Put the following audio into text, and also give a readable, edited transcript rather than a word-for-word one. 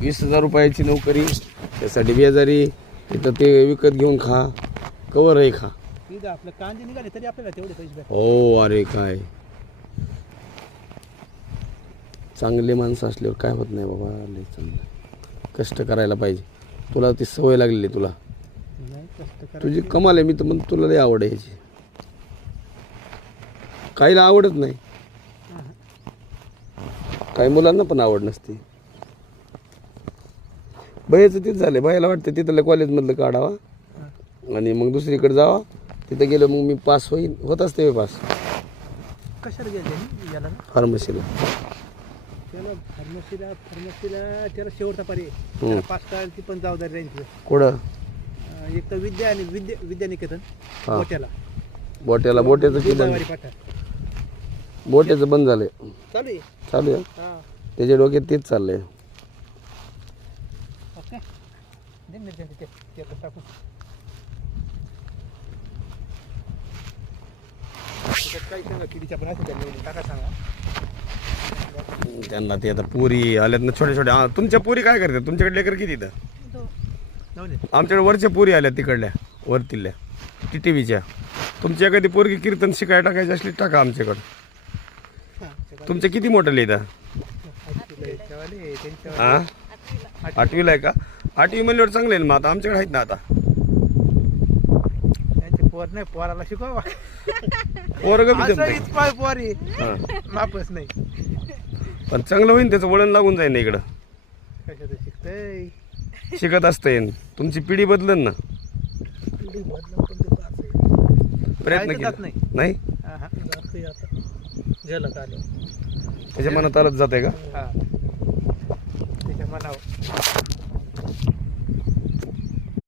20,000 रुपयाची नोकरी, त्यासाठी बेजारी, तिथं ते विकत घेऊन खा, कवर आहे खा. तिथं आपलं कांदे निघाले तरी आपल्याला तेवढे पैसे भेटतात. हो अरे काय चांगले माणसं असल्यावर काय होत नाही बाबा. लय चांगलं कष्ट करायला पाहिजे. तुला ती सवय लागलेली, तुला नाही कष्ट करा. तुझी कमाल आहे. मी तर म्हणतो तुला लय आवड आहे ह्याची. काहीला आवडत नाही, काही मुलांना पण आवड नसते. भैयाचं तेच झालं. भैयाला वाटतं तिथलं कॉलेजमधलं काढावा आणि मग दुसरीकडे जावा. तिथं गेलं मग मी पास होईन. होत असते पास कशाला गेले याला फार्मसीला. त्याला फार्मसीला त्याला शेवटचा पर्याय त्याला पास करायला ती पण जबाबदारी राहील. कुठं एक तर विद्या आणि विद्यानिकेतन हा. मोठ्याला बोट्याला. बोट्याचं की बंद, गोदावरी पाठा बोट्याचं बंद झालंय. चालू आहे. चालू आहे. हां त्याच्या डोक्यात तेच चाललंय. ओके दे ना ते टाकू. काही सांगा किडीच्या पण असेल त्यांनी टाका सांगा. त्यांना ते आता पुरी आल्यात ना छोट्या छोट्या. तुमच्या पुरी काय करतात? तुमच्याकडे लेकर किती इथं? आमच्याकडे वरच्या पुरी आल्या तिकडल्या वरतील्या TTVच्या. तुमची एखादी पोरगी कीर्तन शिकायला टाकायची असली टाका आमच्याकडं. तुमच्या किती मोठं इथं? हां 8वीला आहे का? 8वी म्हणल्यावर चांगलं आहे ना. मग आता आमच्याकडे आहेत ना. आता पोर नाही पोराला शिकवा पोरग पोरी मापच नाही. पण चांगलं होईन, त्याचं वळण लागून जाईन ना इकडं. कशाचं शिकतय शिकत असतंय. तुमची पिढी बदलन ना. प्रयत्न केला नाही गेलं का त्याच्या मनात आलंच जाते का? हा त्याच्या मनावर